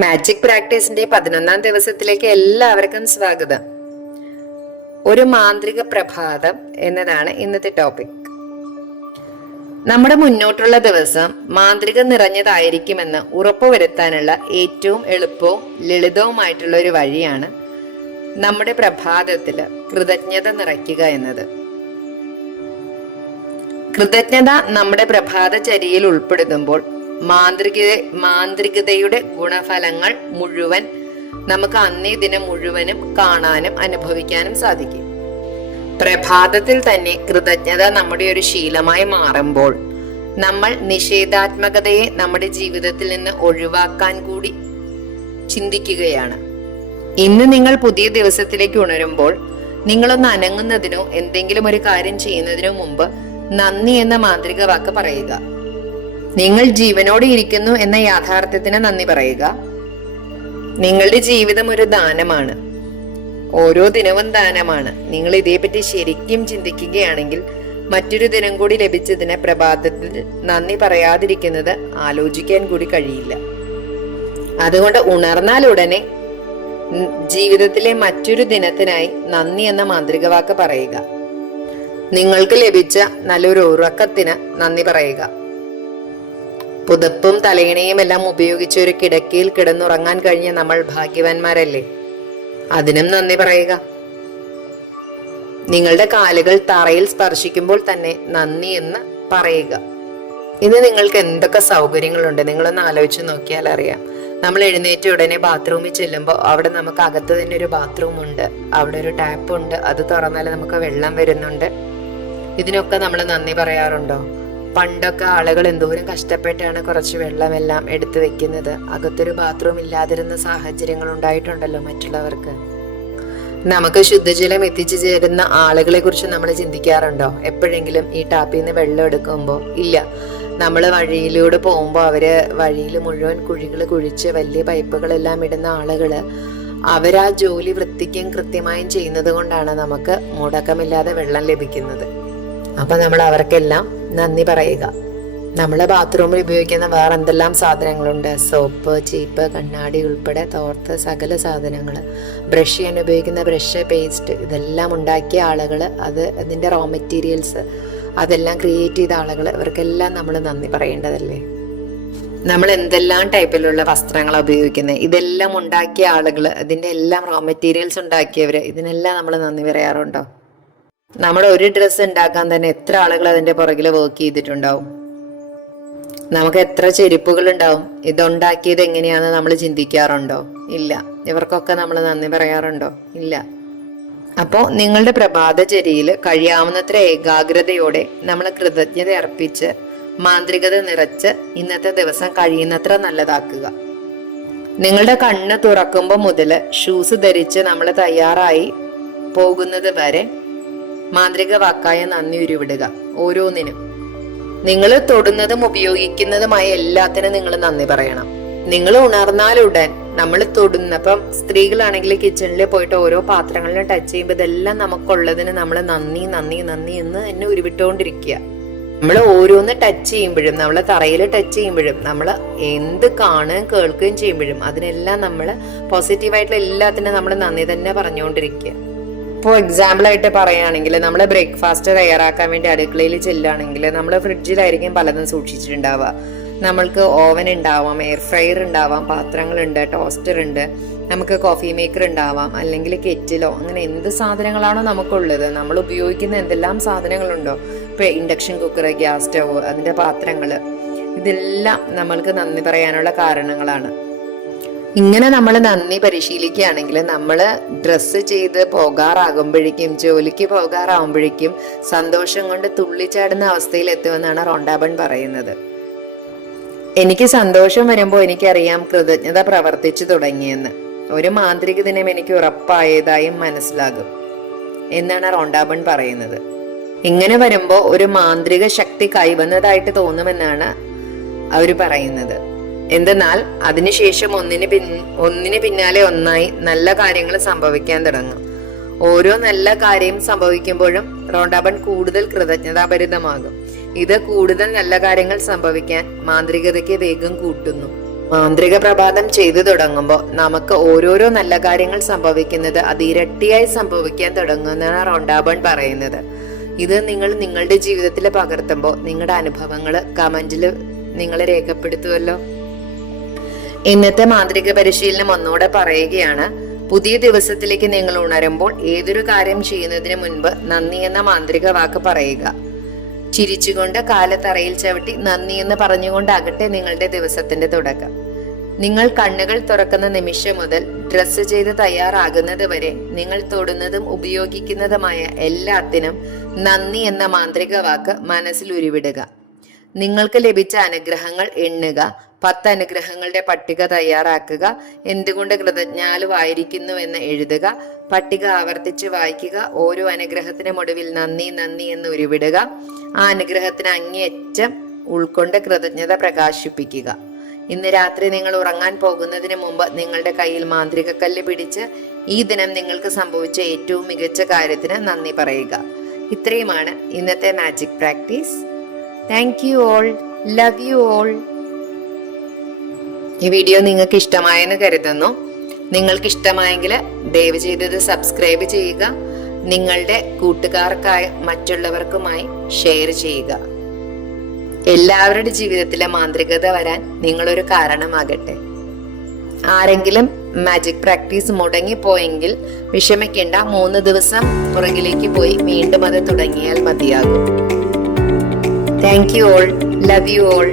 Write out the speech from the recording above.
Magic പ്രാക്ടീസിന്റെ 11ാം ദിവസത്തിലേക്ക് എല്ലാവർക്കും സ്വാഗതം. ഒരു മാന്ത്രിക പ്രഭാതം എന്നതാണ് ഇന്നത്തെ ടോപ്പിക്. നമ്മുടെ മുന്നോട്ടുള്ള ദിവസം മാന്ത്രികം നിറഞ്ഞതായിരിക്കുമെന്ന് ഉറപ്പുവരുത്താനുള്ള ഏറ്റവും എളുപ്പവും ലളിതവുമായിട്ടുള്ള ഒരു വഴിയാണ് നമ്മുടെ പ്രഭാതത്തിൽ കൃതജ്ഞത നിറയ്ക്കുക എന്നത്. കൃതജ്ഞത നമ്മുടെ പ്രഭാതചര്യയിൽ ഉൾപ്പെടുത്തുമ്പോൾ മാന്ത്രികതയുടെ ഗുണഫലങ്ങൾ മുഴുവൻ നമുക്ക് അന്നേ ദിനം മുഴുവനും കാണാനും അനുഭവിക്കാനും സാധിക്കും. പ്രഭാതത്തിൽ തന്നെ കൃതജ്ഞത നമ്മുടെ ഒരു ശീലമായി മാറുമ്പോൾ നമ്മൾ നിഷേധാത്മകതയെ നമ്മുടെ ജീവിതത്തിൽ നിന്ന് ഒഴിവാക്കാൻ കൂടി ചിന്തിക്കുകയാണ്. ഇന്ന് നിങ്ങൾ പുതിയ ദിവസത്തിലേക്ക് ഉണരുമ്പോൾ നിങ്ങളൊന്ന് അനങ്ങുന്നതിനോ എന്തെങ്കിലും ഒരു കാര്യം ചെയ്യുന്നതിനോ മുമ്പ് നന്ദി എന്ന മാന്ത്രിക വാക്ക് പറയുക. നിങ്ങൾ ജീവനോടെ ഇരിക്കുന്നു എന്ന യാഥാർത്ഥ്യത്തിന് നന്ദി പറയുക. നിങ്ങളുടെ ജീവിതം ഒരു ദാനമാണ്. ഓരോ ദിനവും ദാനമാണ്. നിങ്ങൾ ഇതേപ്പറ്റി ശരിക്കും ചിന്തിക്കുകയാണെങ്കിൽ മറ്റൊരു ദിനം കൂടി ലഭിച്ചതിന് പ്രഭാതത്തിൽ നന്ദി പറയാതിരിക്കുന്നത് ആലോചിക്കാൻ കൂടി കഴിയില്ല. അതുകൊണ്ട് ഉണർന്നാൽ ഉടനെ ജീവിതത്തിലെ മറ്റൊരു ദിനത്തിനായി നന്ദി എന്ന മാന്ത്രിക വാക്ക് പറയുക. നിങ്ങൾക്ക് ലഭിച്ച നല്ലൊരു ഉറക്കത്തിന് നന്ദി പറയുക. പുതപ്പും തലയിണയും എല്ലാം ഉപയോഗിച്ച് ഒരു കിടക്കയിൽ കിടന്നുറങ്ങാൻ കഴിഞ്ഞ നമ്മൾ ഭാഗ്യവാന്മാരല്ലേ? അതിനും നന്ദി പറയുക. നിങ്ങളുടെ കാലുകൾ തറയിൽ സ്പർശിക്കുമ്പോൾ തന്നെ നന്ദി എന്ന് പറയുക. ഇന്ന് നിങ്ങൾക്ക് എന്തൊക്കെ സൗകര്യങ്ങളുണ്ട് നിങ്ങളൊന്ന് ആലോചിച്ച് നോക്കിയാൽ അറിയാം. നമ്മൾ എഴുന്നേറ്റ ഉടനെ ബാത്റൂമിൽ ചെല്ലുമ്പോൾ അവിടെ നമുക്ക് അകത്ത് തന്നെ ഒരു ബാത്റൂം ഉണ്ട്, അവിടെ ഒരു ടാപ്പ് ഉണ്ട്, അത് തുറന്നാൽ നമുക്ക് വെള്ളം വരുന്നുണ്ട്. ഇതിനൊക്കെ നമ്മൾ നന്ദി പറയാറുണ്ടോ? പണ്ടൊക്കെ ആളുകൾ എന്തോരം കഷ്ടപ്പെട്ടാണ് കുറച്ച് വെള്ളമെല്ലാം എടുത്തു വെക്കുന്നത്. അകത്തൊരു ബാത്റൂം ഇല്ലാതിരുന്ന സാഹചര്യങ്ങൾ ഉണ്ടായിട്ടുണ്ടല്ലോ മറ്റുള്ളവർക്ക്. നമുക്ക് ശുദ്ധജലം എത്തിച്ചു ചേരുന്ന ആളുകളെ കുറിച്ച് നമ്മൾ ചിന്തിക്കാറുണ്ടോ? എപ്പോഴെങ്കിലും ഈ ടാപ്പിൽ നിന്ന് വെള്ളം എടുക്കുമ്പോൾ? ഇല്ല. നമ്മൾ വഴിയിലൂടെ പോകുമ്പോൾ അവര് വഴിയിൽ മുഴുവൻ കുഴികൾ കുഴിച്ച് വലിയ പൈപ്പുകളെല്ലാം ഇടുന്ന ആളുകള് അവരാ ജോലി വൃത്തിക്കും കൃത്യമായും ചെയ്യുന്നത് കൊണ്ടാണ് നമുക്ക് മുടക്കമില്ലാതെ വെള്ളം ലഭിക്കുന്നത്. അപ്പൊ നമ്മൾ അവർക്കെല്ലാം നന്ദി പറയുക. നമ്മള് ബാത്റൂമിൽ ഉപയോഗിക്കുന്ന വേറെ എന്തെല്ലാം സാധനങ്ങളുണ്ട്? സോപ്പ്, ചീപ്പ്, കണ്ണാടി ഉൾപ്പെടെ തോർത്ത് സകല സാധനങ്ങൾ, ബ്രഷ് ചെയ്യാൻ ഉപയോഗിക്കുന്ന ബ്രഷ്, പേസ്റ്റ്, ഇതെല്ലാം ഉണ്ടാക്കിയ ആളുകൾ, അതിന്റെ റോ മെറ്റീരിയൽസ് അതെല്ലാം ക്രിയേറ്റ് ചെയ്ത ആളുകൾ, ഇവർക്കെല്ലാം നമ്മൾ നന്ദി പറയേണ്ടതല്ലേ? നമ്മൾ എന്തെല്ലാം ടൈപ്പിലുള്ള വസ്ത്രങ്ങളാണ് ഉപയോഗിക്കുന്നത്, ഇതെല്ലാം ഉണ്ടാക്കിയ ആളുകൾ, ഇതിന്റെ എല്ലാം റോ മെറ്റീരിയൽസ് ഉണ്ടാക്കിയവര്, ഇതിനെല്ലാം നമ്മൾ നന്ദി പറയാറുണ്ടോ? നമ്മുടെ ഒരു ഡ്രസ്സ് ഉണ്ടാക്കാൻ തന്നെ എത്ര ആളുകൾ അതിന്റെ പുറകിൽ വർക്ക് ചെയ്തിട്ടുണ്ടാവും. നമുക്ക് എത്ര ചെരുപ്പുകൾ ഉണ്ടാവും. ഇതുണ്ടാക്കിയത് എങ്ങനെയാണെന്ന് നമ്മൾ ചിന്തിക്കാറുണ്ടോ? ഇല്ല. ഇവർക്കൊക്കെ നമ്മൾ നന്ദി പറയാറുണ്ടോ? ഇല്ല. അപ്പോൾ നിങ്ങളുടെ പ്രഭാതചര്യയിൽ കഴിയാവുന്നത്ര ഏകാഗ്രതയോടെ നമ്മൾ കൃതജ്ഞത അർപ്പിച്ച് മാന്ത്രികത നിറച്ച് ഇന്നത്തെ ദിവസം കഴിയുന്നത്ര നല്ലതാക്കുക. നിങ്ങളുടെ കണ്ണ് തുറക്കുമ്പോൾ മുതൽ ഷൂസ് ധരിച്ച് നമ്മൾ തയ്യാറായി പോകുന്നത് വരെ മാന്ത്രിക വാക്കായ നന്ദി ഉരുവിടുക. ഓരോന്നിനും നിങ്ങൾ തൊടുന്നതും ഉപയോഗിക്കുന്നതുമായ എല്ലാത്തിനും നിങ്ങൾ നന്ദി പറയണം. നിങ്ങൾ ഉണർന്നാലുടൻ നമ്മൾ തൊടുന്നപ്പം സ്ത്രീകളാണെങ്കിൽ കിച്ചണിൽ പോയിട്ട് ഓരോ പാത്രങ്ങളിലും ടച്ച് ചെയ്യുമ്പോൾ ഇതെല്ലാം നമുക്കുള്ളതിന് നമ്മൾ നന്ദി നന്ദി നന്ദി എന്ന് എന്നെ ഉരുവിട്ടുകൊണ്ടിരിക്കുക. നമ്മൾ ഓരോന്ന് ടച്ച് ചെയ്യുമ്പോഴും, നമ്മൾ തറയിൽ ടച്ച് ചെയ്യുമ്പോഴും, നമ്മൾ എന്ത് കാണുകയും കേൾക്കുകയും ചെയ്യുമ്പോഴും അതിനെല്ലാം നമ്മൾ പോസിറ്റീവായിട്ടുള്ള എല്ലാത്തിനും നമ്മൾ നന്ദി തന്നെ പറഞ്ഞുകൊണ്ടിരിക്കുക. ഇപ്പോൾ എക്സാമ്പിൾ ആയിട്ട് പറയുകയാണെങ്കിൽ നമ്മൾ ബ്രേക്ക്ഫാസ്റ്റ് തയ്യാറാക്കാൻ വേണ്ടി അടുക്കളയിൽ ചെല്ലുകയാണെങ്കിൽ നമ്മൾ ഫ്രിഡ്ജിലായിരിക്കും പലതും സൂക്ഷിച്ചിട്ടുണ്ടാവുക. നമ്മൾക്ക് ഓവൻ ഉണ്ടാവാം, എയർ ഫ്രയർ ഉണ്ടാവാം, പാത്രങ്ങളുണ്ട്, ടോസ്റ്റർ ഉണ്ട്, നമുക്ക് കോഫി മേക്കർ ഉണ്ടാവാം, അല്ലെങ്കിൽ കെറ്റിലോ, അങ്ങനെ എന്ത് സാധനങ്ങളാണോ നമുക്കുള്ളത്, നമ്മൾ ഉപയോഗിക്കുന്ന എന്തെല്ലാം സാധനങ്ങളുണ്ടോ, ഇപ്പോൾ ഇൻഡക്ഷൻ കുക്കർ, ഗ്യാസ് സ്റ്റവ്, അതിൻ്റെ പാത്രങ്ങൾ, ഇതെല്ലാം നമ്മൾക്ക് നന്ദി പറയാനുള്ള കാരണങ്ങളാണ്. ഇങ്ങനെ നമ്മൾ നന്ദി പരിശീലിക്കുകയാണെങ്കിൽ നമ്മൾ ഡ്രസ്സ് ചെയ്ത് പോകാറാകുമ്പോഴേക്കും, ജോലിക്ക് പോകാറാകുമ്പോഴേക്കും സന്തോഷം കൊണ്ട് തുള്ളിച്ചാടുന്ന അവസ്ഥയിൽ എത്തുമെന്നാണ് റോണ്ടാബൺ പറയുന്നത്. എനിക്ക് സന്തോഷം വരുമ്പോൾ എനിക്കറിയാം കൃതജ്ഞത പ്രവർത്തിച്ചു തുടങ്ങിയെന്ന്. ഒരു മാന്ത്രിക ദിനം എനിക്ക് ഉറപ്പായതായും മനസ്സിലാകും എന്നാണ് റോണ്ടാബൺ പറയുന്നത്. ഇങ്ങനെ വരുമ്പോൾ ഒരു മാന്ത്രിക ശക്തി കൈവന്നതായിട്ട് തോന്നുമെന്നാണ് അവർ പറയുന്നത്. എന്തെന്നാൽ അതിനുശേഷം ഒന്നിന് പിന്നാലെ ഒന്നായി നല്ല കാര്യങ്ങൾ സംഭവിക്കാൻ തുടങ്ങും. ഓരോ നല്ല കാര്യം സംഭവിക്കുമ്പോഴും റോണ്ടാബൺ കൂടുതൽ കൃതജ്ഞതാഭരിതമാകും. ഇത് കൂടുതൽ നല്ല കാര്യങ്ങൾ സംഭവിക്കാൻ മാന്ത്രികതയ്ക്ക് വേഗം കൂട്ടുന്നു. മാന്ത്രിക പ്രഭാതം ചെയ്തു തുടങ്ങുമ്പോൾ നമുക്ക് ഓരോരോ നല്ല കാര്യങ്ങൾ സംഭവിക്കുന്നത് അത് ഇരട്ടിയായി സംഭവിക്കാൻ തുടങ്ങുമെന്നാണ് റോണ്ടാബൺ പറയുന്നത്. ഇത് നിങ്ങൾ നിങ്ങളുടെ ജീവിതത്തിൽ പകർത്തുമ്പോൾ നിങ്ങളുടെ അനുഭവങ്ങൾ കമന്റിൽ നിങ്ങൾ രേഖപ്പെടുത്തുമല്ലോ. ഇന്നത്തെ മാന്ത്രിക പരിശീലനം ഒന്നുകൂടെ പറയുകയാണ്. പുതിയ ദിവസത്തിലേക്ക് നിങ്ങൾ ഉണരുമ്പോൾ ഏതൊരു കാര്യം ചെയ്യുന്നതിന് മുൻപ് നന്ദി എന്ന മാന്ത്രിക വാക്ക് പറയുക. ചിരിച്ചുകൊണ്ട് കാലത്തറയിൽ ചവിട്ടി നന്ദി എന്ന് പറഞ്ഞുകൊണ്ടാകട്ടെ നിങ്ങളുടെ ദിവസത്തിന്റെ തുടക്കം. നിങ്ങൾ കണ്ണുകൾ തുറക്കുന്ന നിമിഷം മുതൽ ഡ്രസ്സ് ചെയ്ത് തയ്യാറാകുന്നത് വരെ നിങ്ങൾ തൊടുന്നതും ഉപയോഗിക്കുന്നതുമായ എല്ലാത്തിനും നന്ദി എന്ന മാന്ത്രിക വാക്ക് മനസ്സിൽ ഉരുവിടുക. നിങ്ങൾക്ക് ലഭിച്ച അനുഗ്രഹങ്ങൾ എണ്ണുക. 10 അനുഗ്രഹങ്ങളുടെ പട്ടിക തയ്യാറാക്കുക. എന്തുകൊണ്ട് കൃതജ്ഞാലുവായിരിക്കുന്നു എന്ന് എഴുതുക. പട്ടിക ആവർത്തിച്ച് വായിക്കുക. ഓരോ അനുഗ്രഹത്തിനും ഒടുവിൽ നന്ദി നന്ദി എന്ന് ഉരുവിടുക. ആ അനുഗ്രഹത്തിന് അങ്ങേയറ്റം ഉൾക്കൊണ്ട് കൃതജ്ഞത പ്രകാശിപ്പിക്കുക. ഇന്ന് രാത്രി നിങ്ങൾ ഉറങ്ങാൻ പോകുന്നതിന് മുമ്പ് നിങ്ങളുടെ കയ്യിൽ മാന്ത്രിക കല്ല് പിടിച്ച് ഈ ദിനം നിങ്ങൾക്ക് സംഭവിച്ച ഏറ്റവും മികച്ച കാര്യത്തിന് നന്ദി പറയുക. ഇത്രയുമാണ് ഇന്നത്തെ magic practice. Thank you all. Love you all. ഈ വീഡിയോ നിങ്ങൾക്ക് ഇഷ്ടമായെന്ന് കരുതുന്നു. നിങ്ങൾക്ക് ഇഷ്ടമായെങ്കിൽ ദയവ് ചെയ്തത് സബ്സ്ക്രൈബ് ചെയ്യുക. നിങ്ങളുടെ കൂട്ടുകാർക്കായി മറ്റുള്ളവർക്കുമായി ഷെയർ ചെയ്യുക. എല്ലാവരുടെ ജീവിതത്തിലെ മാന്ത്രികത വരാൻ നിങ്ങളൊരു കാരണമാകട്ടെ. ആരെങ്കിലും മാജിക് പ്രാക്ടീസ് മുടങ്ങിപ്പോയെങ്കിൽ വിഷമിക്കേണ്ട. 3 ദിവസം പുറകിലേക്ക് പോയി വീണ്ടും അത് തുടങ്ങിയാൽ മതിയാകും. Thank you all. Love you all.